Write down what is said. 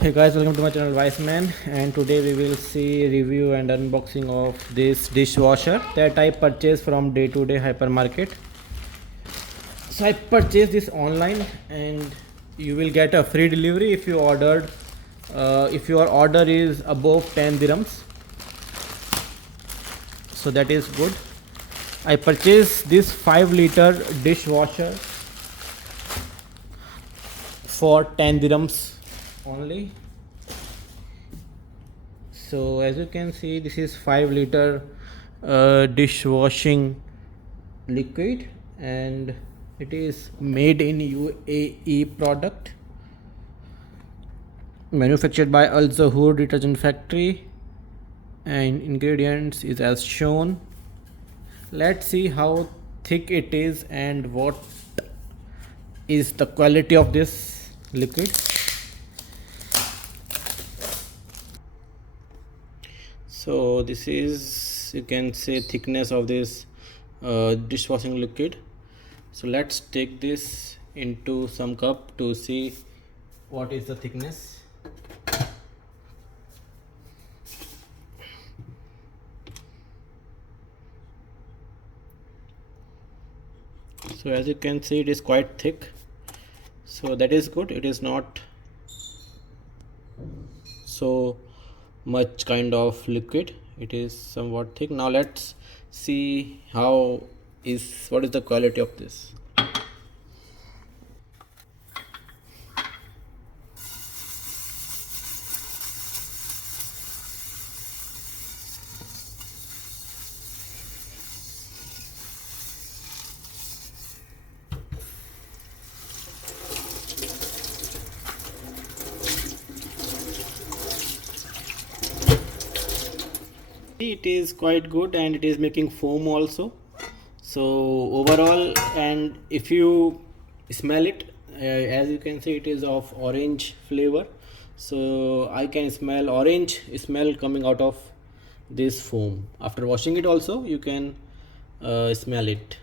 Hey guys, welcome to my channel Wiseman, and today we will see review and unboxing of this dishwasher that I purchased from Day to Day hypermarket. So I purchased this online, and you will get a free delivery if you ordered if your order is above 10 dirhams, so that is good. I purchased this 5-liter dishwasher for 10 dirhams only. So as you can see, this is 5-liter dishwashing liquid, and it is made in UAE product, manufactured by Al Zahur detergent factory, and ingredients is as shown. Let's see how thick it is and what is the quality of this liquid. So this is, you can say, thickness of this dishwashing liquid. So let's take this into some cup to see what is the thickness. So as you can see, it is quite thick, so that is good. It is not so much kind of liquid, it is somewhat thick. Now let's see what is the quality of this. It is quite good, and it is making foam also. So overall, and if you smell it, as you can see, it is of orange flavor. So I can smell orange smell coming out of this foam. After washing it also, you can smell it.